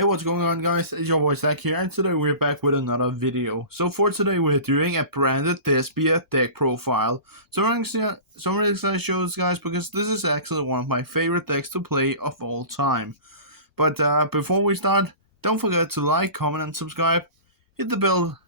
Hey, what's going on, guys? It's your boy Zach here, and today we're back with another video. So for today we're doing a branded Despia deck profile. So I'm really excited to show this, guys, because this is actually one of my favorite decks to play of all time. But before we start, don't forget to like, comment, and subscribe. Hit the bell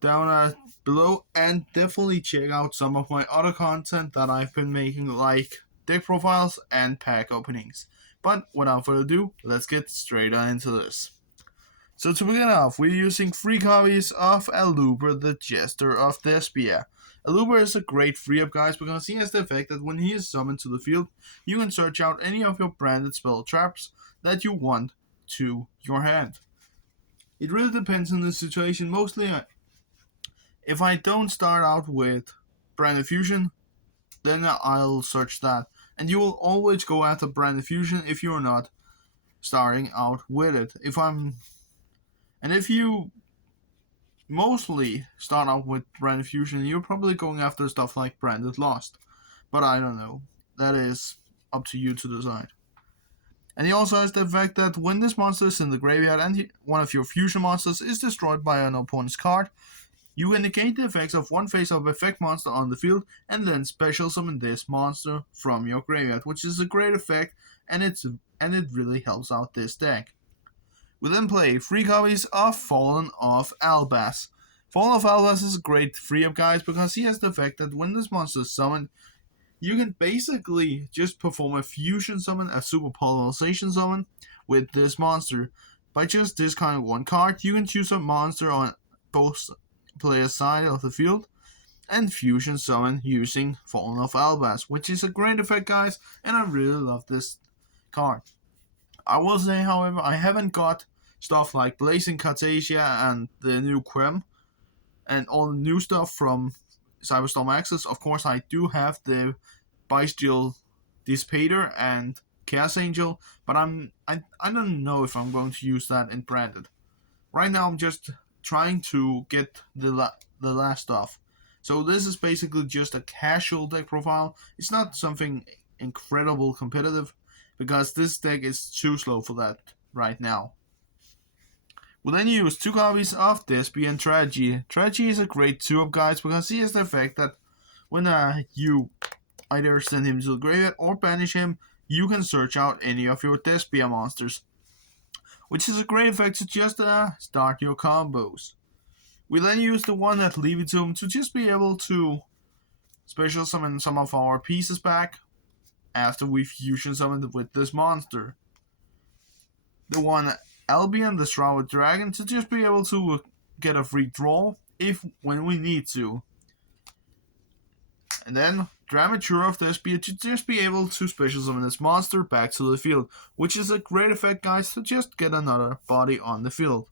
down below, and definitely check out some of my other content that I've been making, like deck profiles and pack openings. But without further ado, let's get straight on into this. So to begin off, we're using 3 copies of Aluber, the Jester of Despia. Aluber is a great free-up, guys, because he has the effect that when he is summoned to the field, you can search out any of your branded spell traps that you want to your hand. It really depends on the situation. Mostly, if I don't start out with branded fusion, then I'll search that. And you will always go after branded fusion if you're not starting out with it. If you mostly start out with branded fusion, you're probably going after stuff like branded lost. But I don't know. That is up to you to decide. And he also has the effect that when this monster is in the graveyard and one of your fusion monsters is destroyed by an opponent's card, you can negate the effects of one face-up effect monster on the field and then special summon this monster from your graveyard, which is a great effect, and it really helps out this deck. We then play 3 copies of Fallen of Albaz. Fallen of Albaz is a great free-up, guys, because he has the effect that when this monster is summoned, you can basically just perform a fusion summon, a super polarization summon, with this monster. By just discarding one card, you can choose a monster on both player's side of the field and fusion summon using Fallen of Albaz, which is a great effect, guys, and I really love this card. I will say, however, I haven't got stuff like Blazing Cartasia and the new Quem and all the new stuff from Cyberstorm Access. Of course, I do have the Bestial Dissipator and Chaos Angel, but I don't know if I'm going to use that in branded. Right now, I'm just trying to get the last stuff. So this is basically just a casual deck profile. It's not something incredible competitive, because this deck is too slow for that right now. We'll then use 2 copies of Despia and Tragedy. Tragedy is a great 2-up, guys, because he has the effect that when you either send him to the graveyard or banish him, you can search out any of your Despia monsters, which is a great effect to just start your combos. We then use the one at Levitum to just be able to special summon some of our pieces back after we fusion summoned with this monster. The one Albion, the Shrouded Dragon, to just be able to get a free draw when we need to. And then Dramaturg of Despia to just be able to special summon this monster back to the field, which is a great effect, guys, to just get another body on the field.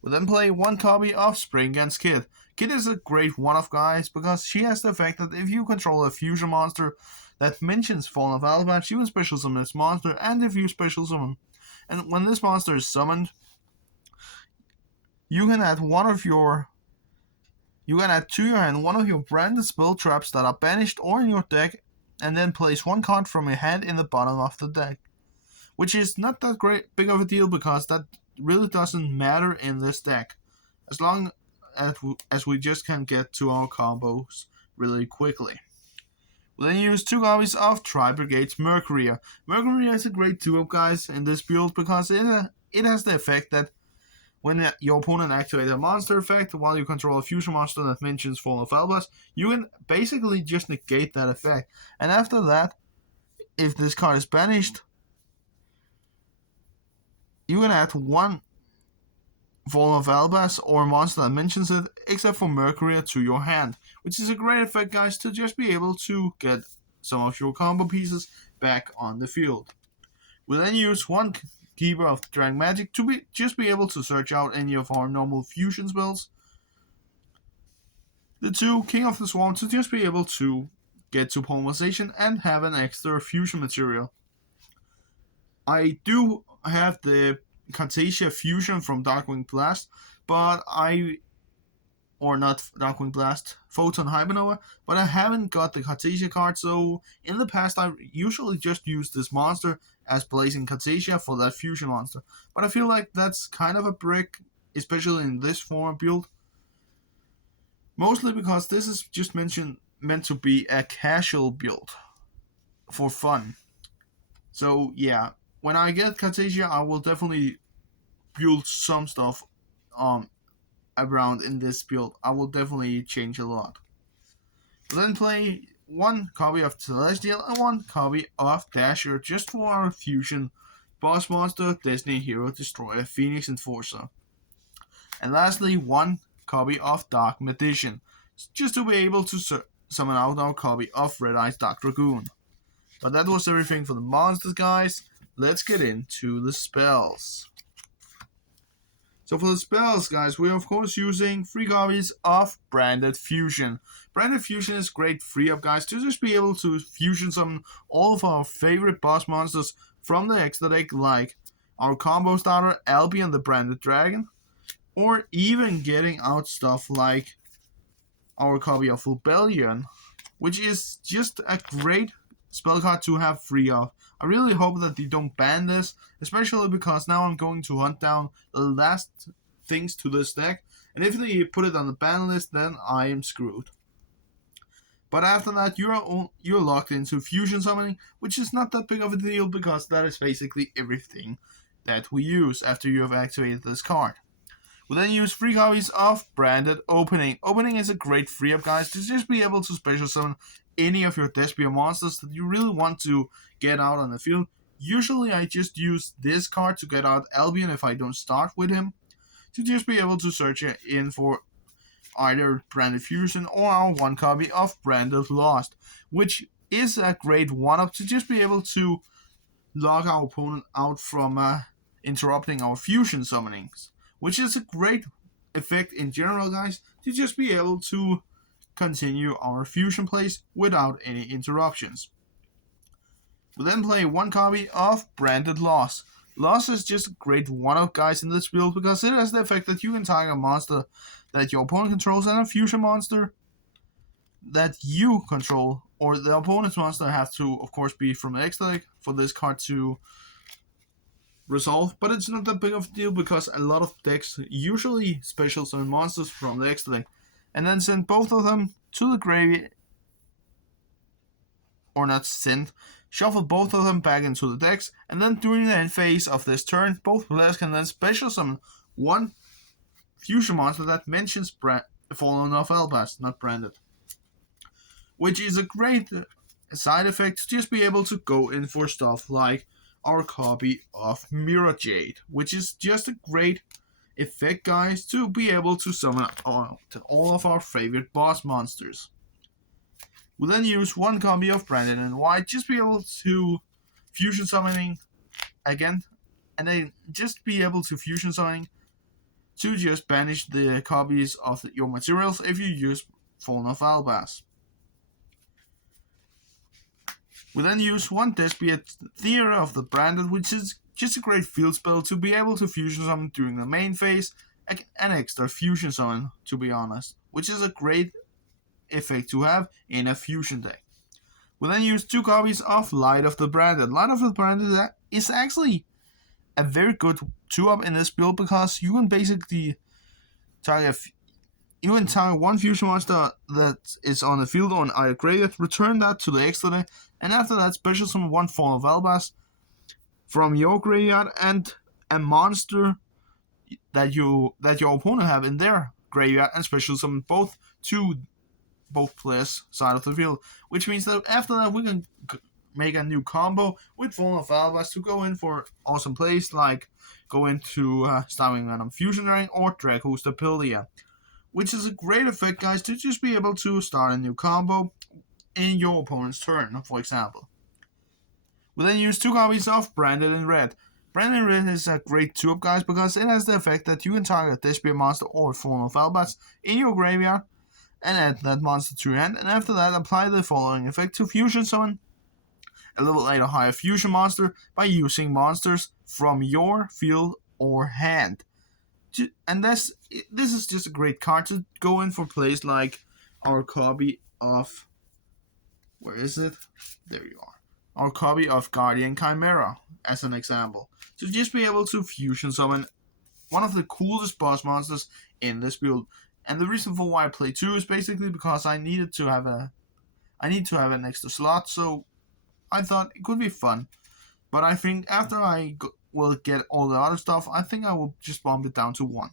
We then play 1 copy of Springans Kid. Kid is a great one-off, guys, because she has the effect that if you control a fusion monster that mentions Fallen of Albaz, you can special summon this monster, and if you special summon, and when this monster is summoned, you can add to your hand one of your branded spell traps that are banished or in your deck, and then place 1 card from your hand in the bottom of the deck. Which is not that big of a deal, because that really doesn't matter in this deck, as long as we just can get to our combos really quickly. We then use 2 copies of Tri-Brigade's Mercuria. Mercuria is a great 2-up, guys, in this build, because it has the effect that when your opponent activates a monster effect while you control a fusion monster that mentions Fallen of Albaz, you can basically just negate that effect. And after that, if this card is banished, you can add 1 Fallen of Albaz or monster that mentions it, except for Mercuria, to your hand, which is a great effect, guys, to just be able to get some of your combo pieces back on the field. We then use 1 Keeper of Dragon Magic to just be able to search out any of our normal fusion spells. The 2 King of the Swarm to just be able to get to Polarization and have an extra fusion material. I do have the Cartasia fusion from Darkwing Blast, but I or not Darkwing Blast, Photon Hypernova, but I haven't got the Cartesia card, so in the past I usually just used this monster as Blazing Cartesia for that fusion monster. But I feel like that's kind of a brick, especially in this form build. Mostly because this is just meant to be a casual build for fun. So yeah, when I get Cartesia, I will definitely build some stuff around in this build. I will definitely change a lot. Then play one copy of Celestial and one copy of Dasher just for our fusion boss monster, Destiny Hero Destroyer, Phoenix Enforcer. And lastly, one copy of Dark Magician, just to be able to summon out our copy of Red Eyes Dark Dragoon. But that was everything for the monsters, guys. Let's get into the spells. So for the spells, guys, we're of course using 3 copies of Branded Fusion. Branded Fusion is great free up, guys, to just be able to fusion summon all of our favorite boss monsters from the extra deck, like our combo starter, Albion the Branded Dragon, or even getting out stuff like our copy of Rebellion, which is just a great spell card to have free of. I really hope that they don't ban this, especially because now I'm going to hunt down the last things to this deck, and if they put it on the ban list, then I am screwed. But after that, you're locked into fusion summoning, which is not that big of a deal because that is basically everything that we use after you have activated this card. We then use 3 copies of Branded Opening. Opening is a great free up, guys, to just be able to special summon any of your Despia monsters that you really want to get out on the field. Usually I just use this card to get out Albion if I don't start with him, to just be able to search in for either Branded Fusion or our 1 copy of Branded Lost, which is a great 1-up to just be able to lock our opponent out from interrupting our fusion summonings, which is a great effect in general, guys, to just be able to continue our fusion plays without any interruptions. We then play 1 copy of Branded Loss. Loss is just a great 1-up, guys, in this build because it has the effect that you can target a monster that your opponent controls and a fusion monster that you control, or the opponent's monster has to, of course, be from the extra deck for this card to resolve, but it's not that big of a deal because a lot of decks usually special summon monsters from the extra deck and then send both of them to the graveyard, or not send, shuffle both of them back into the decks, and then during the end phase of this turn, both players can then special summon 1 fusion monster that mentions Fallen of Elbas, not Branded, which is a great side effect to just be able to go in for stuff like our copy of Mirror Jade, which is just a great effect, guys, to be able to summon all of our favorite boss monsters. We then use 1 copy of Branded and White, just be able to fusion summoning again, and then just be able to fusion summoning to just banish the copies of your materials if you use Fallen of Albas. We then use 1 Despia Theater of the Branded, which is just a great field spell to be able to fusion summon during the main phase, an extra fusion summon, to be honest, which is a great effect to have in a fusion deck. We then use 2 copies of Light of the Branded. Light of the Branded is actually a very good 2-up in this build because you can basically target 1 fusion monster that is on the field or on either graveyard, return that to the extra deck, and after that special summon 1 Fallen of Elbas from your graveyard and a monster that your opponent have in their graveyard, and special summon both to both players' side of the field, which means that after that we can make a new combo with Fallen of Elbas to go in for awesome plays like go into Starving Venom Fusion Ring or Draco Stapilia, which is a great effect, guys, to just be able to start a new combo in your opponent's turn, for example. We then use 2 copies of Branded in Red. Branded in Red is a great 2-up, guys, because it has the effect that you can target a Despia monster or Fallen of Elbas in your graveyard and add that monster to your hand, and after that apply the following effect to fusion summon a level 8 or higher fusion monster by using monsters from your field or hand, And this is just a great card to go in for plays like our copy of, where is it? There you are. Our copy of Guardian Chimera, as an example. To just be able to fusion summon one of the coolest boss monsters in this build. And the reason for why I play 2 is basically because I need to have an extra slot, so I thought it could be fun. But I think after I will get all the other stuff, I think I will just bump it down to 1.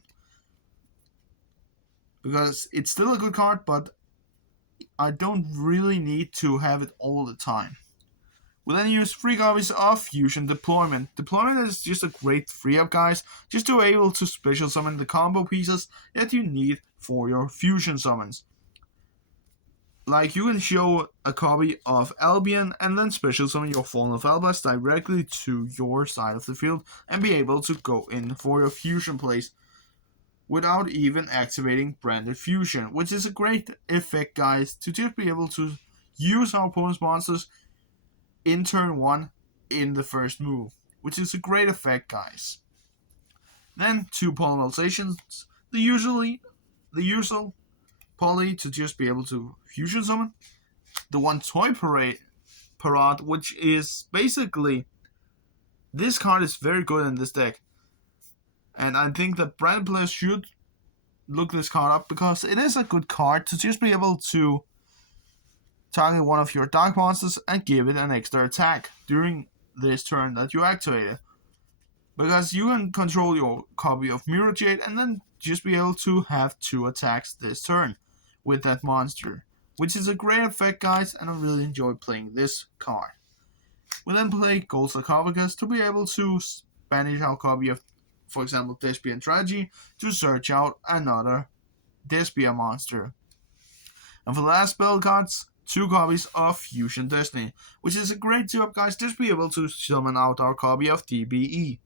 Because it's still a good card, but I don't really need to have it all the time. We'll then use 3 copies of Fusion Deployment. Deployment is just a great free up, guys, just to be able to special summon the combo pieces that you need for your fusion summons. Like, you can show a copy of Albion and then special summon your Fallen of Albas directly to your side of the field and be able to go in for your fusion plays without even activating Branded Fusion, which is a great effect, guys, to just be able to use our opponent's monsters in turn 1 in the first move, which is a great effect, guys. Then 2 polymerizations, the usual poly to just be able to fusion summon. The 1 Toy Parade, which is basically, this card is very good in this deck. And I think that brand players should look this card up because it is a good card to just be able to target one of your dark monsters and give it an extra attack during this turn that you activate it. Because you can control your copy of Mirror Jade and then just be able to have 2 attacks this turn with that monster, which is a great effect, guys, and I really enjoy playing this card. We then play Gold Sarcophagus to be able to banish our copy of, for example, Thespian Tragedy to search out another Despia monster. And for the last spell cards, 2 copies of Fusion Destiny, which is a great 2-up, guys, just be able to summon out our copy of DBE.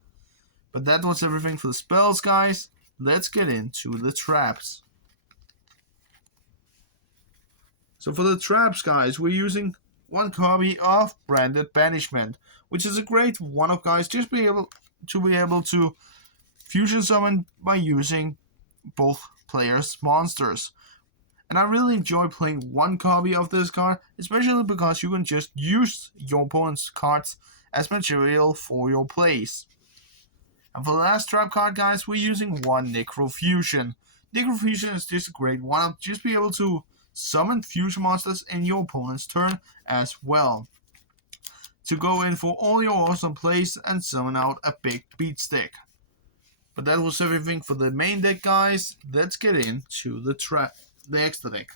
But that was everything for the spells, guys. Let's get into the traps. So for the traps, guys, we're using 1 copy of Branded Banishment, which is a great 1-up, guys, just be able to fusion summon by using both players' monsters. And I really enjoy playing 1 copy of this card, especially because you can just use your opponent's cards as material for your plays. And for the last trap card, guys, we're using 1 Necrofusion. Necrofusion is just a great 1-up, just be able to summon fusion monsters in your opponent's turn as well, to go in for all your awesome plays and summon out a big beat stick. But that was everything for the main deck, guys. Let's get into the extra deck.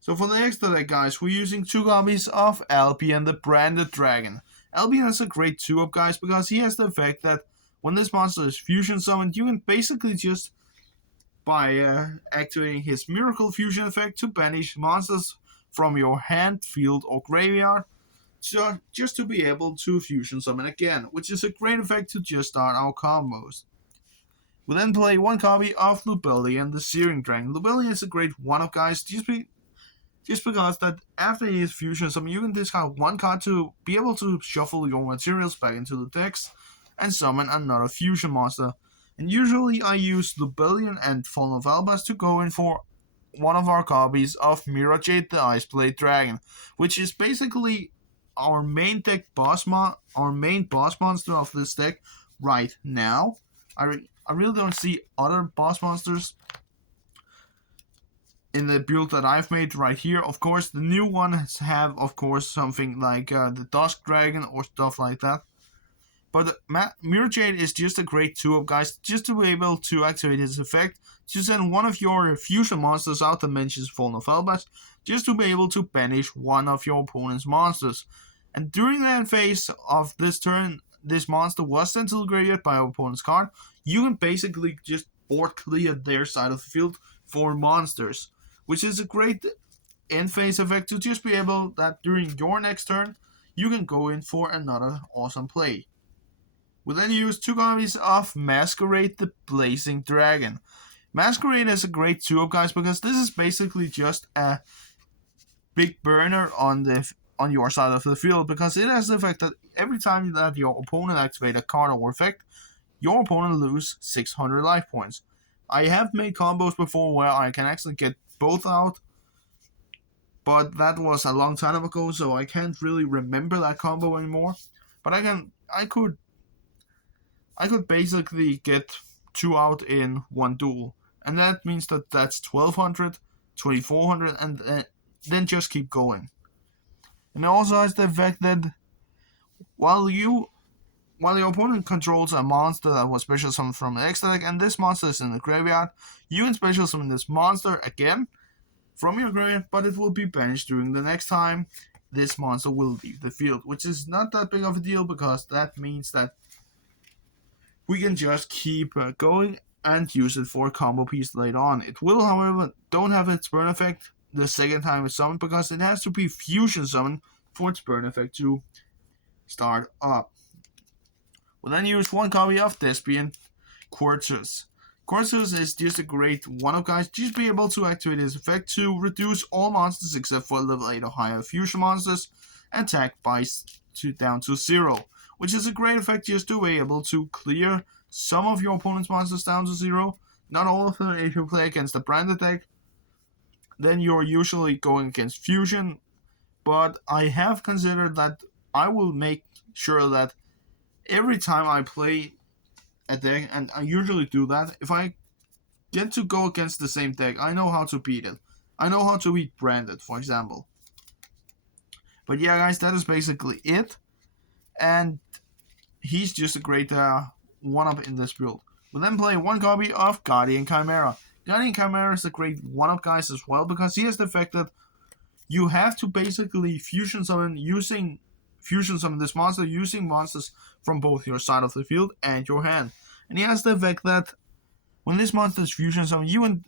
So for the extra deck, guys, we're using 2 copies of Albion the Branded Dragon. Albion is a great 2-up, guys, because he has the effect that when this monster is fusion summoned, you can basically just, by activating his Miracle Fusion effect, to banish monsters from your hand, field, or graveyard, so just to be able to fusion summon again, which is a great effect to just start our combos. We then play 1 copy of Lubellion the Searing Dragon. Lubellion is a great 1-up, guys, just because that after he is fusion summon, you can discard 1 card to be able to shuffle your materials back into the decks and summon another fusion monster. And usually I use Lubellion and Fallen of Albas to go in for one of our copies of Mirror Jade the Iceblade Dragon, which is basically our main boss monster of this deck right now. I really don't see other boss monsters in the build that I've made right here. Of course, the new ones have, of course, something like the Dusk Dragon or stuff like that. But Mirror Jade is just a great 2-up, guys, just to be able to activate his effect, to send one of your fusion monsters out that mentions Fallen of Albas, just to be able to banish one of your opponent's monsters. And during that phase of this turn, this monster was sent to the graveyard by our opponent's card. You can basically just board clear their side of the field for monsters, which is a great end phase effect to just be able that during your next turn, you can go in for another awesome play. We then use 2 copies of Masquerade the Blazing Dragon. Masquerade is a great 2-up, guys, because this is basically just a big burner on your side of the field, because it has the effect that every time that your opponent activates a card or effect, your opponent lose 600 life points. I have made combos before where I can actually get both out, but that was a long time ago, so I can't really remember that combo anymore. But I could basically get 2 out in one duel, and that means that's 1200, 2400, and then just keep going. And it also has the effect that while your opponent controls a monster that was special summoned from an extra deck, and this monster is in the graveyard, you can special summon this monster again from your graveyard, but it will be banished during the next time this monster will leave the field, which is not that big of a deal because that means that we can just keep going and use it for a combo piece later on. It will, however, don't have its burn effect the second time it's summoned because it has to be fusion summoned for its burn effect to start up. We'll then use one copy of Thespian Quartus. Quartus is just a great one-up, guys. Just be able to activate his effect to reduce all monsters except for level 8 or higher fusion monsters attack by down to 0, which is a great effect just to be able to clear some of your opponent's monsters down to 0. Not all of them. If you play against a branded deck, then you're usually going against fusion, but I have considered that I will make sure that every time I play a deck, and I usually do that, if I get to go against the same deck, I know how to beat it. I know how to beat branded, for example. But yeah, guys, that is basically it. And he's just a great one-up in this build. We'll then play one copy of Guardian Chimera. Guardian Chimera is a great one-up, guys, as well, because he has the effect that you have to basically fusion summon this monster using monsters from both your side of the field and your hand. And he has the effect that when this monster is fusion summoned, you can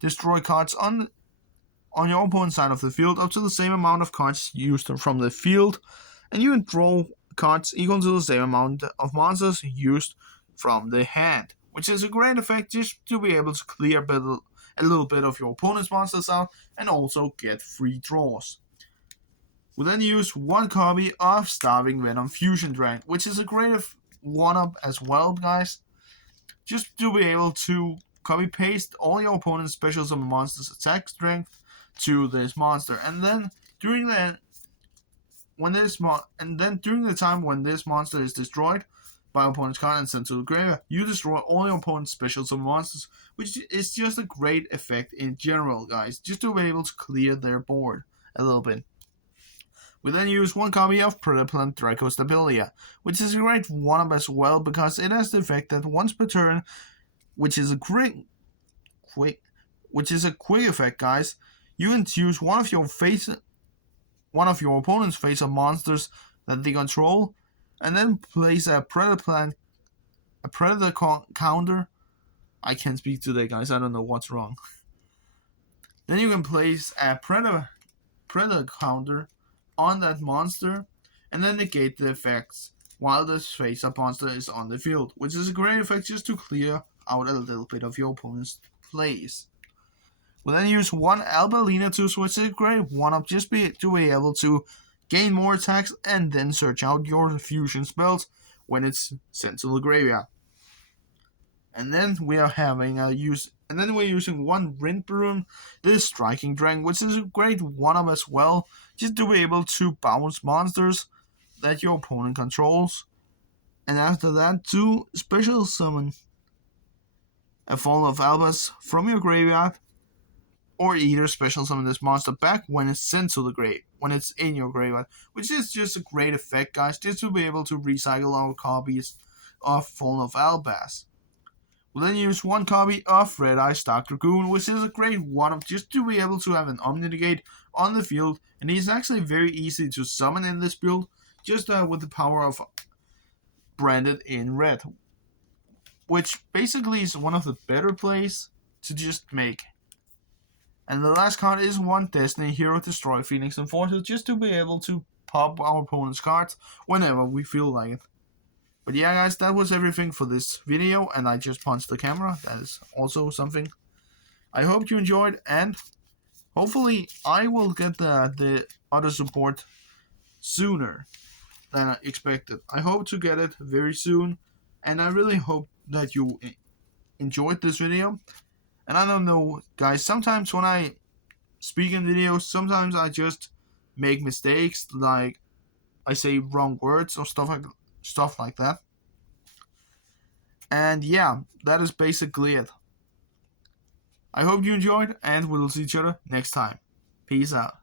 destroy cards on your opponent's side of the field up to the same amount of cards used from the field, and you can draw cards equal to the same amount of monsters used from the hand, which is a great effect just to be able to clear a little bit of your opponent's monsters out and also get free draws. We'll then use one copy of Starving Venom Fusion Dragon, which is a great one-up as well, guys. Just to be able to copy-paste all your opponent's special summon monsters' attack strength to this monster, and then during the time when this monster is destroyed by opponent's card and sent to the graveyard, you destroy all your opponent's special summon monsters, which is just a great effect in general, guys, just to be able to clear their board a little bit. We then use one copy of Predaplant Dracostabilia, which is a great one-up as well because it has the effect that once per turn, which is a quick effect, guys, you can choose one of your opponent's face-up monsters that they control, and then place a predator counter. I can't speak today, guys. I don't know what's wrong. Then you can place a predator counter on that monster, and then negate the effects while this face-up monster is on the field, which is a great effect just to clear out a little bit of your opponent's plays. We'll then use one Albelina, which is a great one-up just to be able to gain more attacks and then search out your fusion spells when it's sent to the graveyard. And then we're using one Rindbrun, this Striking Dragon, which is a great one-up as well, just to be able to bounce monsters that your opponent controls. And after that, to special summon a Fallen of Albas from your graveyard, or either special summon this monster back when it's sent to the when it's in your graveyard, which is just a great effect, guys, just to be able to recycle our copies of Fallen of Albas. We'll then use one copy of Red Eye Stark Dragoon, which is a great one-up just to be able to have an Omnigate on the field, and he's actually very easy to summon in this build, just with the power of Branded in red, which basically is one of the better plays to just make. And the last card is one Destiny Hero Destroy Phoenix and Fortress, just to be able to pop our opponent's cards whenever we feel like it. But yeah, guys, that was everything for this video, and I just punched the camera. That is also something. I hope you enjoyed, and hopefully I will get the other support sooner than I expected. I hope to get it very soon, And I really hope that you enjoyed this video. And I don't know, guys, sometimes when I speak in videos, sometimes I just make mistakes, like I say wrong words or stuff like that. And yeah, that is basically it. I hope you enjoyed, and we'll see each other next time. Peace out.